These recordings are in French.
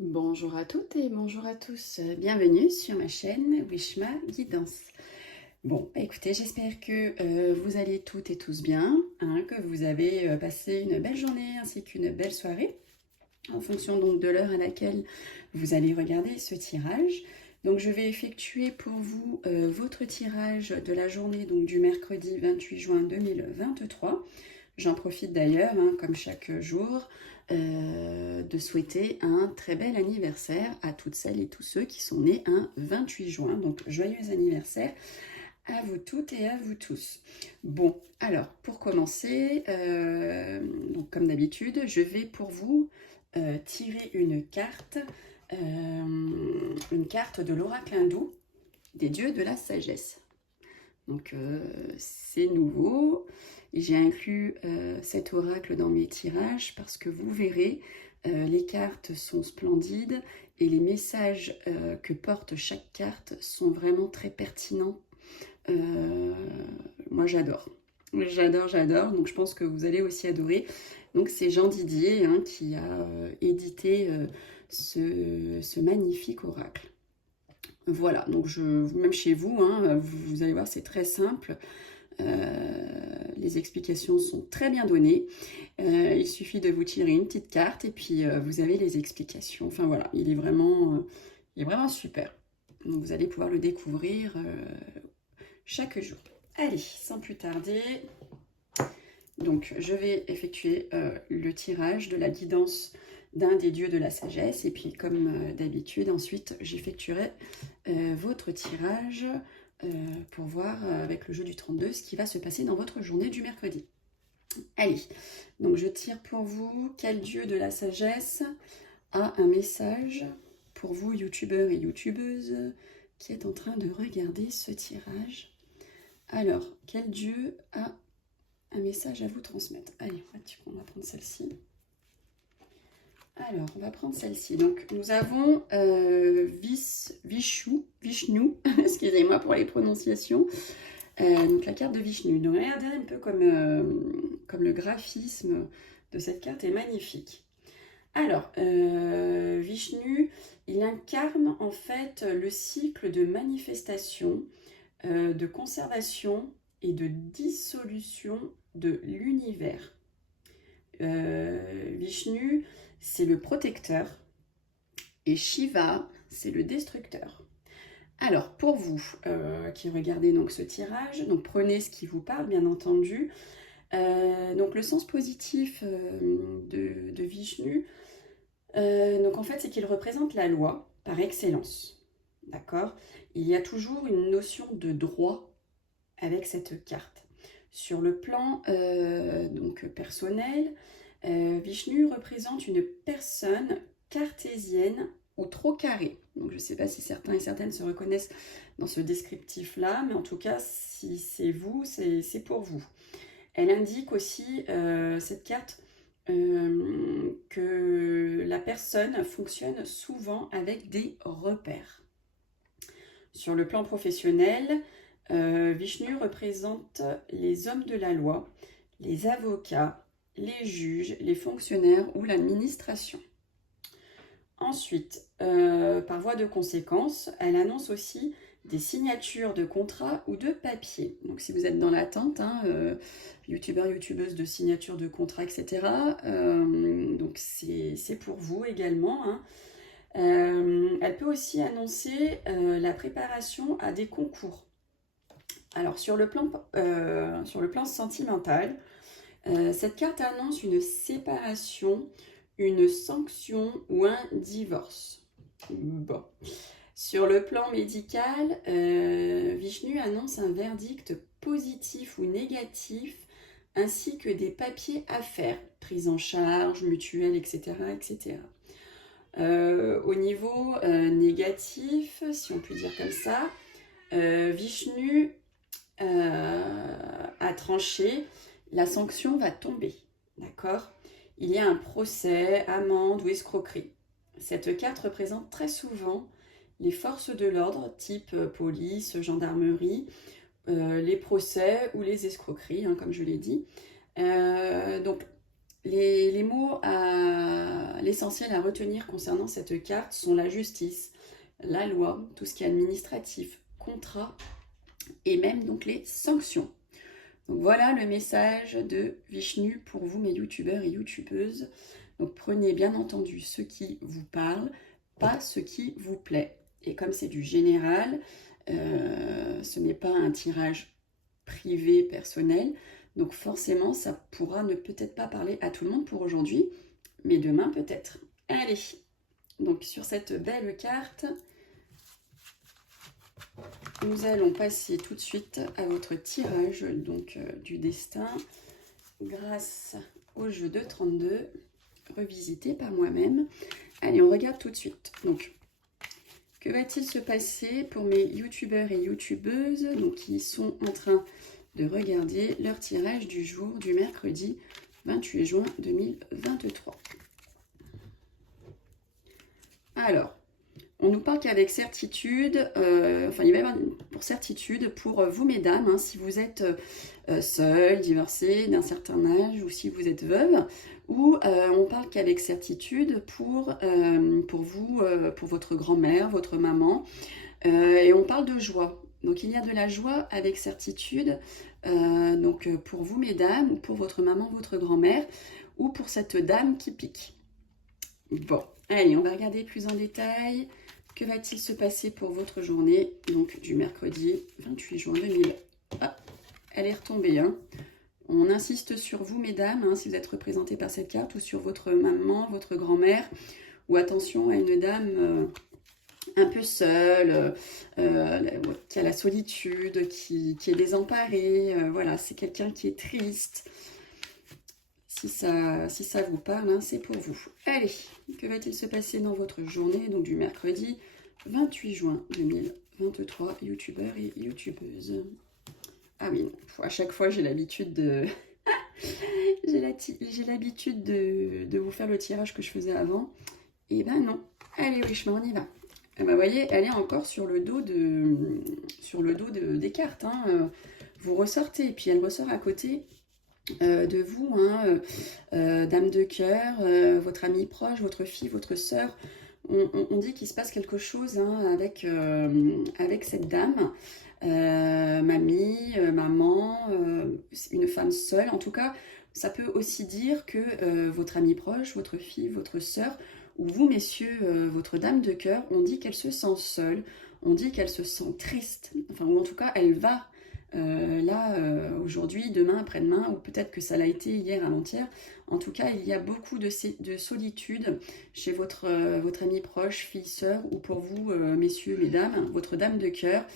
Bonjour à toutes et bonjour à tous, bienvenue sur ma chaîne Wishma Guidance. Bon, écoutez, j'espère que vous allez toutes et tous bien, hein, que vous avez passé une belle journée ainsi qu'une belle soirée, en fonction donc de l'heure à laquelle vous allez regarder ce tirage. Donc je vais effectuer pour vous votre tirage de la journée donc, du mercredi 28 juin 2023. J'en profite d'ailleurs, hein, comme chaque jour, de souhaiter un très bel anniversaire à toutes celles et tous ceux qui sont nés un 28 juin. Donc, joyeux anniversaire à vous toutes et à vous tous. Bon, alors, pour commencer, donc, comme d'habitude, je vais pour vous tirer une carte de l'oracle hindou des dieux de la sagesse. Donc c'est nouveau. J'ai inclus cet oracle dans mes tirages parce que vous verrez, les cartes sont splendides et les messages que porte chaque carte sont vraiment très pertinents. Moi j'adore. J'adore. Donc je pense que vous allez aussi adorer. Donc c'est Jean Didier, hein, qui a édité ce magnifique oracle. Voilà, donc même chez vous, hein, vous allez voir, c'est très simple. Les explications sont très bien données. Il suffit de vous tirer une petite carte et puis vous avez les explications. Enfin voilà, il est vraiment super. Donc vous allez pouvoir le découvrir chaque jour. Allez, sans plus tarder, donc je vais effectuer le tirage de la guidance d'un des dieux de la sagesse. Et puis comme d'habitude, ensuite j'effectuerai votre tirage pour voir avec le jeu du 32 ce qui va se passer dans votre journée du mercredi. Allez, donc je tire pour vous. Quel dieu de la sagesse a un message pour vous, youtubeurs et youtubeuses, qui est en train de regarder ce tirage? Alors, quel dieu a un message à vous transmettre? Allez, on va prendre celle-ci. Alors, on va prendre celle-ci. Donc, nous avons Vishnu, excusez-moi pour les prononciations. Donc, la carte de Vishnu. Donc, regardez un peu comme le graphisme de cette carte est magnifique. Alors, Vishnu, il incarne en fait le cycle de manifestation, de conservation et de dissolution de l'univers. Vishnu, c'est le protecteur et Shiva, c'est le destructeur. Alors, pour vous qui regardez donc ce tirage, donc prenez ce qui vous parle, bien entendu. Donc, le sens positif de Vishnu, donc en fait, c'est qu'il représente la loi par excellence. D'accord? Il y a toujours une notion de droit avec cette carte. Sur le plan donc personnel, Vishnu représente une personne cartésienne ou trop carrée. Donc je ne sais pas si certains et certaines se reconnaissent dans ce descriptif-là, mais en tout cas, si c'est vous, c'est pour vous. Elle indique aussi, cette carte, que la personne fonctionne souvent avec des repères. Sur le plan professionnel, Vishnu représente les hommes de la loi, les avocats, les juges, les fonctionnaires ou l'administration. Ensuite, par voie de conséquence, elle annonce aussi des signatures de contrats ou de papiers. Donc si vous êtes dans l'attente, hein, youtubeurs, youtubeuses de signatures de contrats, etc., donc c'est pour vous également, hein. Elle peut aussi annoncer la préparation à des concours. Alors sur le plan sentimental, cette carte annonce une séparation, une sanction ou un divorce. Bon. Sur le plan médical, Vishnu annonce un verdict positif ou négatif, ainsi que des papiers à faire, prise en charge, mutuelle, etc. etc. Au niveau négatif, si on peut dire comme ça, Vishnu a tranché, la sanction va tomber, d'accord? Il y a un procès, amende ou escroquerie. Cette carte représente très souvent les forces de l'ordre, type police, gendarmerie, les procès ou les escroqueries, hein, comme je l'ai dit. Donc, Les mots l'essentiel à retenir concernant cette carte sont la justice, la loi, tout ce qui est administratif, contrat et même donc les sanctions. Donc voilà le message de Vishnu pour vous mes youtubeurs et youtubeuses. Donc prenez bien entendu ce qui vous parle, pas ce qui vous plaît. Et comme c'est du général, ce n'est pas un tirage privé, personnel, donc forcément ça pourra ne peut-être pas parler à tout le monde pour aujourd'hui, mais demain peut-être. Allez, donc sur cette belle carte, nous allons passer tout de suite à votre tirage donc, du destin grâce au jeu de 32 revisité par moi-même. Allez, on regarde tout de suite. Donc, que va-t-il se passer pour mes youtubeurs et youtubeuses donc, qui sont en train de regarder leur tirage du jour du mercredi 28 juin 2023. Alors, on nous parle qu'avec certitude, il va y avoir pour certitude pour vous mesdames, hein, si vous êtes seule, divorcée, d'un certain âge, ou si vous êtes veuve, ou on parle qu'avec certitude pour vous, pour votre grand-mère, votre maman, et on parle de joie. Donc il y a de la joie avec certitude, donc pour vous mesdames, ou pour votre maman, votre grand-mère, ou pour cette dame qui pique. Bon, allez, on va regarder plus en détail. Que va-t-il se passer pour votre journée, donc du mercredi 28 juin 2000. Ah, elle est retombée, hein. On insiste sur vous, mesdames, hein, si vous êtes représentées par cette carte, ou sur votre maman, votre grand-mère, ou attention à une dame un peu seule, qui a la solitude, qui est désemparée, voilà, c'est quelqu'un qui est triste. Si ça vous parle, hein, c'est pour vous. Allez, que va-t-il se passer dans votre journée, donc du mercredi 28 juin 2023, youtubeurs et youtubeuses. Ah oui, à chaque fois j'ai l'habitude de... j'ai l'habitude de vous faire le tirage que je faisais avant. Et ben non. Allez, Wishma, on y va. Et ben, vous voyez, elle est encore sur le dos des cartes. Hein. Vous ressortez, et puis elle ressort à côté de vous, hein, dame de cœur, votre amie proche, votre fille, votre sœur. On dit qu'il se passe quelque chose, hein, avec cette dame, mamie, maman, une femme seule. En tout cas, ça peut aussi dire que votre amie proche, votre fille, votre sœur, ou vous, messieurs, votre dame de cœur, on dit qu'elle se sent seule, on dit qu'elle se sent triste, enfin, ou en tout cas, elle va aujourd'hui, demain, après-demain, ou peut-être que ça l'a été hier avant-hier. En tout cas, il y a beaucoup de solitude chez votre ami proche, fille, sœur, ou pour vous, messieurs, mesdames, votre dame de cœur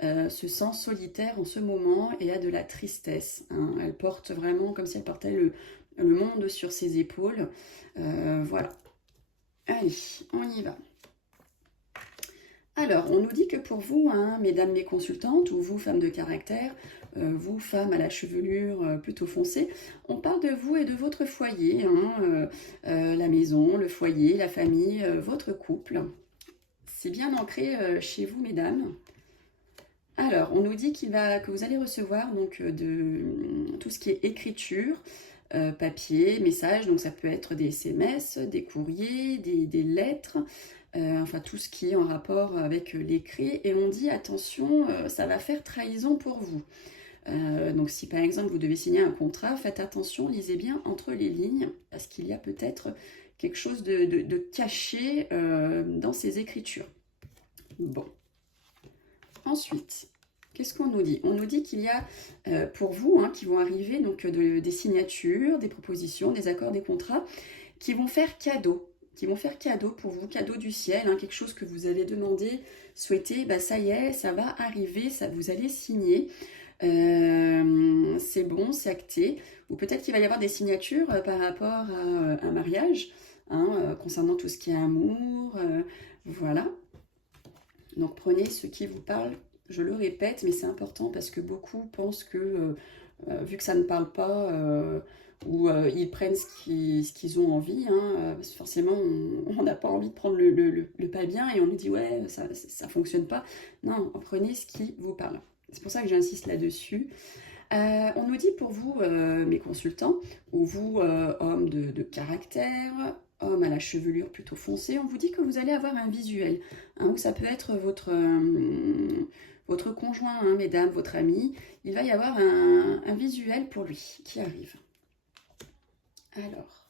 se sent solitaire en ce moment et a de la tristesse. Hein. Elle porte vraiment comme si elle portait le monde sur ses épaules. Voilà. Allez, on y va. Alors, on nous dit que pour vous, hein, mesdames mes consultantes, ou vous, femmes de caractère, vous, femmes à la chevelure plutôt foncée, on parle de vous et de votre foyer, hein, la maison, le foyer, la famille, votre couple. C'est bien ancré chez vous, mesdames. Alors, on nous dit que vous allez recevoir donc, de tout ce qui est écriture, papier, message, donc ça peut être des SMS, des courriers, des lettres, enfin tout ce qui est en rapport avec l'écrit. Et on dit attention, ça va faire trahison pour vous. Donc si par exemple vous devez signer un contrat, faites attention, lisez bien entre les lignes, parce qu'il y a peut-être quelque chose de caché dans ces écritures. Bon. Ensuite, qu'est-ce qu'on nous dit? On nous dit qu'il y a pour vous, hein, qui vont arriver donc, des signatures, des propositions, des accords, des contrats, qui vont faire cadeau. Pour vous, cadeau du ciel, hein, quelque chose que vous avez demandé, souhaité, bah ça y est, ça va arriver, ça vous allez signer. C'est bon, c'est acté. Ou peut-être qu'il va y avoir des signatures par rapport à un mariage, hein, concernant tout ce qui est amour, voilà. Donc prenez ce qui vous parle, je le répète, mais c'est important parce que beaucoup pensent que, vu que ça ne parle pas, ou ils prennent ce qu'ils ont envie, hein, parce que forcément on n'a pas envie de prendre le pas bien et on nous dit ouais, ça fonctionne pas. Non, prenez ce qui vous parle. C'est pour ça que j'insiste là-dessus. On nous dit pour vous, mes consultants, ou vous, hommes de caractère, homme à la chevelure plutôt foncée, on vous dit que vous allez avoir un visuel, hein, ou ça peut être votre conjoint, hein, mesdames, votre ami. Il va y avoir un visuel pour lui qui arrive. Alors,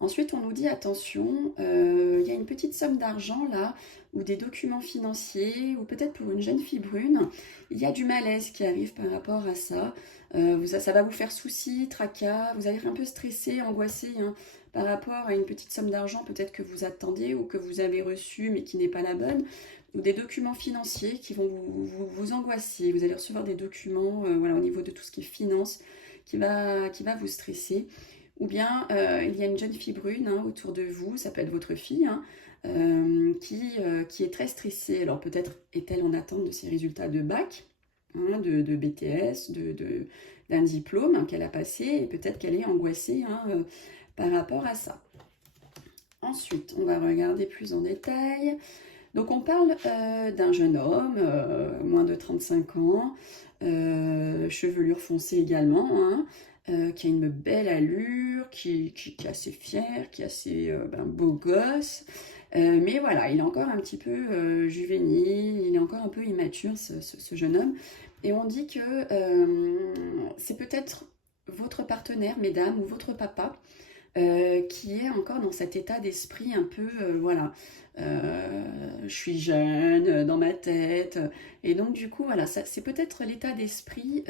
ensuite, on nous dit attention, il y a une petite somme d'argent là, ou des documents financiers, ou peut-être pour une jeune fille brune, il y a du malaise qui arrive par rapport à ça. Ça va vous faire souci, tracas, vous allez être un peu stressé, angoissé, hein, par rapport à une petite somme d'argent peut-être que vous attendez ou que vous avez reçue mais qui n'est pas la bonne, ou des documents financiers qui vont vous angoisser. Vous allez recevoir des documents voilà, au niveau de tout ce qui est finance qui va vous stresser. Ou bien il y a une jeune fille brune, hein, autour de vous, ça peut être votre fille, hein, qui est très stressée. Alors peut-être est-elle en attente de ses résultats de bac, hein, de BTS, d'un diplôme, hein, qu'elle a passé, et peut-être qu'elle est angoissée, hein, par rapport à ça. Ensuite, on va regarder plus en détail. Donc on parle d'un jeune homme, moins de 35 ans, chevelure foncée également, hein, qui a une belle allure, qui est assez fier, qui est assez beau gosse. Mais voilà, il est encore un petit peu juvénile, il est encore un peu immature, ce jeune homme. Et on dit que c'est peut-être votre partenaire, mesdames, ou votre papa, qui est encore dans cet état d'esprit un peu, voilà, je suis jeune dans ma tête, et donc du coup, voilà, c'est peut-être l'état d'esprit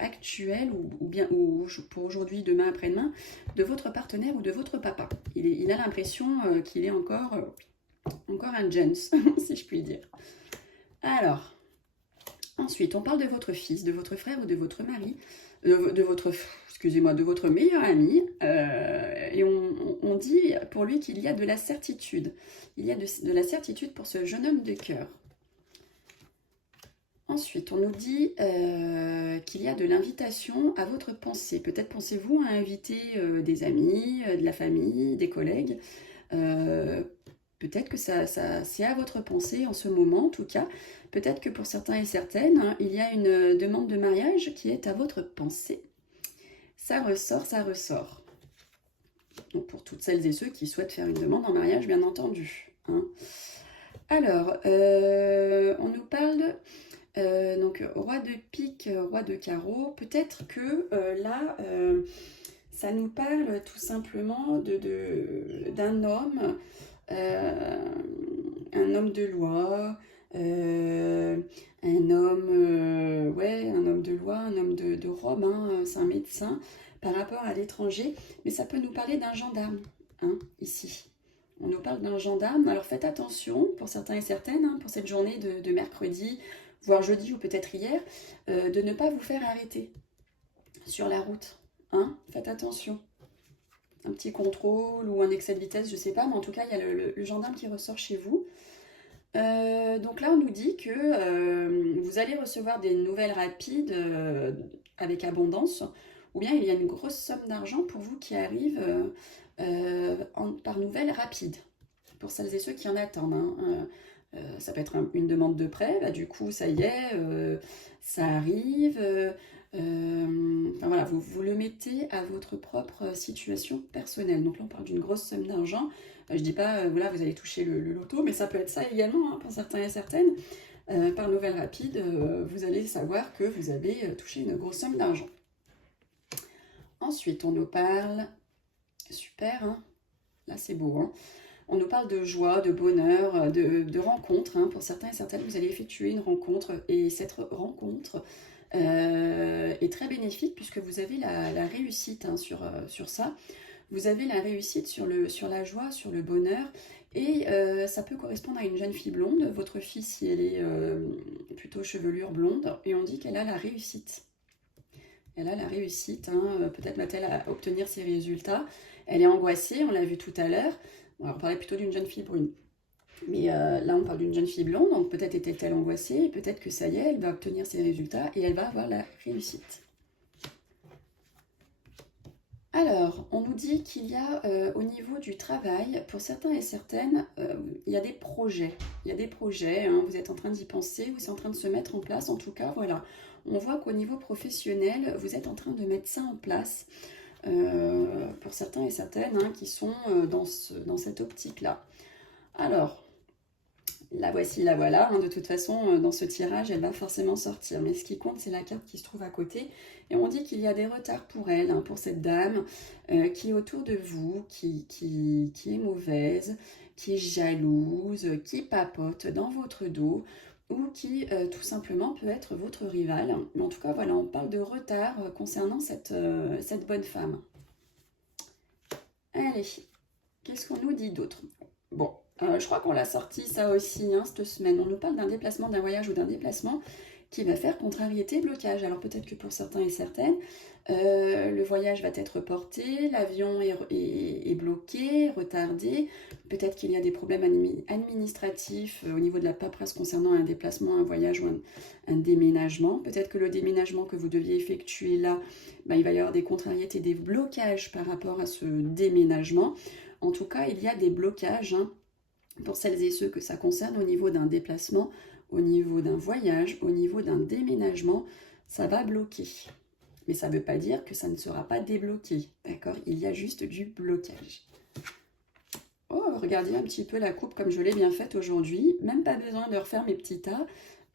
actuel, ou pour aujourd'hui, demain, après-demain, de votre partenaire ou de votre papa. Il a l'impression qu'il est encore un Jones, si je puis dire. Alors, ensuite, on parle de votre fils, de votre frère ou de votre mari, de votre meilleur ami, et on dit pour lui qu'il y a de la certitude. Il y a de la certitude pour ce jeune homme de cœur. Ensuite, on nous dit qu'il y a de l'invitation à votre pensée. Peut-être pensez-vous à inviter des amis, de la famille, des collègues. Peut-être que c'est à votre pensée en ce moment, en tout cas. Peut-être que pour certains et certaines, hein, il y a une demande de mariage qui est à votre pensée. Ça ressort, ça ressort. Donc pour toutes celles et ceux qui souhaitent faire une demande en mariage, bien entendu, hein. Alors, on nous parle, donc roi de pique, roi de carreau. Peut-être que là, ça nous parle tout simplement d'un homme, un homme de loi, un homme de loi, un homme de robe, hein, c'est un médecin par rapport à l'étranger, mais ça peut nous parler d'un gendarme, hein, ici. On nous parle d'un gendarme, alors faites attention pour certains et certaines, hein, pour cette journée de mercredi, voire jeudi ou peut-être hier, de ne pas vous faire arrêter sur la route, hein, faites attention. Un petit contrôle ou un excès de vitesse, je sais pas, mais en tout cas, il y a le gendarme qui ressort chez vous. Donc là, on nous dit que vous allez recevoir des nouvelles rapides avec abondance, ou bien il y a une grosse somme d'argent pour vous qui arrive par nouvelle rapide, pour celles et ceux qui en attendent, hein. Ça peut être une demande de prêt, bah, du coup, ça y est, ça arrive. Enfin voilà, vous le mettez à votre propre situation personnelle. Donc là, on parle d'une grosse somme d'argent. Je dis pas, voilà, vous allez toucher le loto, mais ça peut être ça également, hein, pour certains et certaines. Par nouvelle rapide, vous allez savoir que vous avez touché une grosse somme d'argent. Ensuite, on nous parle, super, hein, là c'est beau, hein. On nous parle de joie, de bonheur, de rencontre, hein. Pour certains et certaines, vous allez effectuer une rencontre, et cette rencontre est très bénéfique puisque vous avez la réussite, hein, sur ça. Vous avez la réussite sur la joie, sur le bonheur, et ça peut correspondre à une jeune fille blonde. Votre fille, si elle est plutôt chevelure blonde, et on dit qu'elle a la réussite. Elle a la réussite, hein, peut-être va-t-elle obtenir ses résultats. Elle est angoissée, on l'a vu tout à l'heure. On parlait plutôt d'une jeune fille brune. Mais là, on parle d'une jeune fille blonde, donc peut-être était-elle angoissée, et peut-être que ça y est, elle va obtenir ses résultats, et elle va avoir la réussite. Alors, on nous dit qu'il y a au niveau du travail, pour certains et certaines, il y a des projets. Il y a des projets, hein, vous êtes en train d'y penser, vous êtes en train de se mettre en place. En tout cas, voilà, on voit qu'au niveau professionnel, vous êtes en train de mettre ça en place. Pour certains et certaines hein, qui sont dans cette optique-là. Alors, la voici, la voilà. Hein, de toute façon, dans ce tirage, elle va forcément sortir. Mais ce qui compte, c'est la carte qui se trouve à côté. Et on dit qu'il y a des retards pour elle, hein, pour cette dame qui est autour de vous, qui est mauvaise, qui est jalouse, qui papote dans votre dos ou qui tout simplement peut être votre rival. Mais en tout cas, voilà, on parle de retard concernant cette bonne femme. Allez, qu'est-ce qu'on nous dit d'autre? Bon, je crois qu'on l'a sorti ça aussi hein, cette semaine. On nous parle d'un déplacement, d'un voyage ou d'un déplacement qui va faire contrariété, blocage. Alors peut-être que pour certains et certaines, le voyage va être reporté, l'avion est bloqué, retardé. Peut-être qu'il y a des problèmes administratifs au niveau de la paperasse concernant un déplacement, un voyage ou un déménagement. Peut-être que le déménagement que vous deviez effectuer là, ben, il va y avoir des contrariétés, des blocages par rapport à ce déménagement. En tout cas, il y a des blocages hein, pour celles et ceux que ça concerne au niveau d'un déplacement, au niveau d'un voyage, au niveau d'un déménagement, ça va bloquer. Mais ça ne veut pas dire que ça ne sera pas débloqué, d'accord? Il y a juste du blocage. Oh, regardez un petit peu la coupe comme je l'ai bien faite aujourd'hui. Même pas besoin de refaire mes petits tas.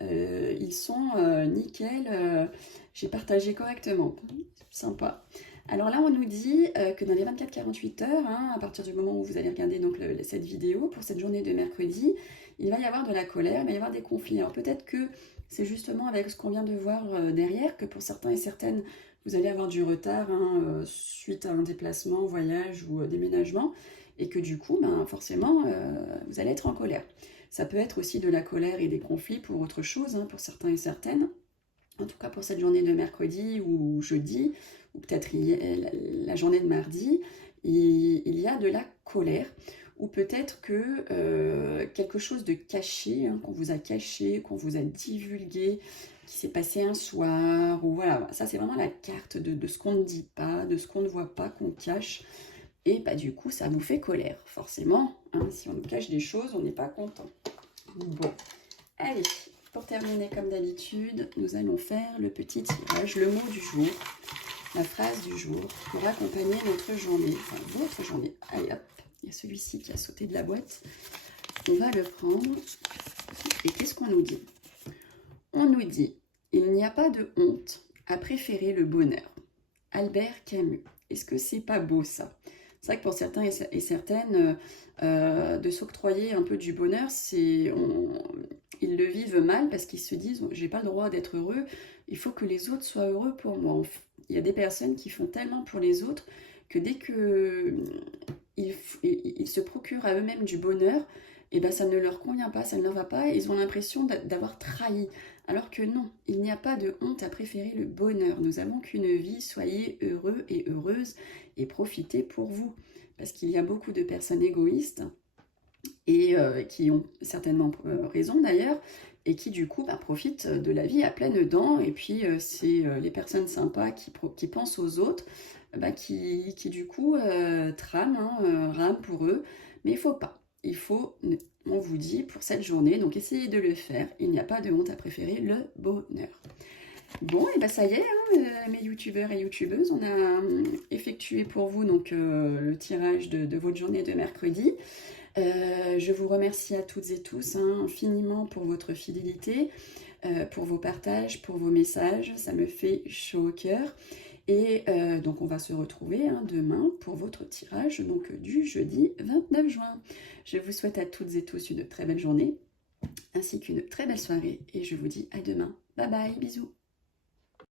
Ils sont nickel. J'ai partagé correctement. Sympa. Alors là, on nous dit que dans les 24-48 heures, hein, à partir du moment où vous allez regarder donc cette vidéo, pour cette journée de mercredi, il va y avoir de la colère, il va y avoir des conflits. Alors peut-être que c'est justement avec ce qu'on vient de voir derrière que pour certains et certaines, vous allez avoir du retard hein, suite à un déplacement, voyage ou déménagement, et que du coup, ben, forcément, vous allez être en colère. Ça peut être aussi de la colère et des conflits pour autre chose, hein, pour certains et certaines. En tout cas pour cette journée de mercredi ou jeudi, ou peut-être la journée de mardi, il y a de la colère. Ou peut-être que quelque chose de caché, hein, qu'on vous a caché, qu'on vous a divulgué, qui s'est passé un soir, ou voilà, ça c'est vraiment la carte de ce qu'on ne dit pas, de ce qu'on ne voit pas, qu'on cache. Et bah du coup, ça vous fait colère, forcément. Hein, si on nous cache des choses, on n'est pas content. Bon, allez, pour terminer comme d'habitude, nous allons faire le petit tirage, le mot du jour, la phrase du jour, pour accompagner notre journée, enfin votre journée. Allez hop, il y a celui-ci qui a sauté de la boîte. On va le prendre. Et qu'est-ce qu'on nous dit? On nous dit, il n'y a pas de honte à préférer le bonheur. Albert Camus. Est-ce que c'est pas beau ça? C'est vrai que pour certains et certaines, de s'octroyer un peu du bonheur, ils le vivent mal parce qu'ils se disent, j'ai pas le droit d'être heureux, il faut que les autres soient heureux pour moi. Il y a des personnes qui font tellement pour les autres que dès qu'ils se procurent à eux-mêmes du bonheur, et ben ça ne leur convient pas, ça ne leur va pas, ils ont l'impression d'avoir trahi. Alors que non, il n'y a pas de honte à préférer le bonheur. Nous avons qu'une vie, soyez heureux et heureuses et profitez pour vous. Parce qu'il y a beaucoup de personnes égoïstes et qui ont certainement raison d'ailleurs, et qui du coup profitent de la vie à pleines dents. Et puis c'est les personnes sympas qui pensent aux autres, qui du coup trament, rament pour eux. Mais il ne faut pas. Il faut, on vous dit, pour cette journée, donc essayez de le faire. Il n'y a pas de honte à préférer le bonheur. Bon, et ben ça y est, hein, mes youtubeurs et youtubeuses, on a effectué pour vous donc le tirage de votre journée de mercredi. Je vous remercie à toutes et tous hein, infiniment pour votre fidélité, pour vos partages, pour vos messages. Ça me fait chaud au cœur. Et donc on va se retrouver hein, demain pour votre tirage donc du jeudi 29 juin. Je vous souhaite à toutes et tous une très belle journée ainsi qu'une très belle soirée et je vous dis à demain. Bye bye, bisous.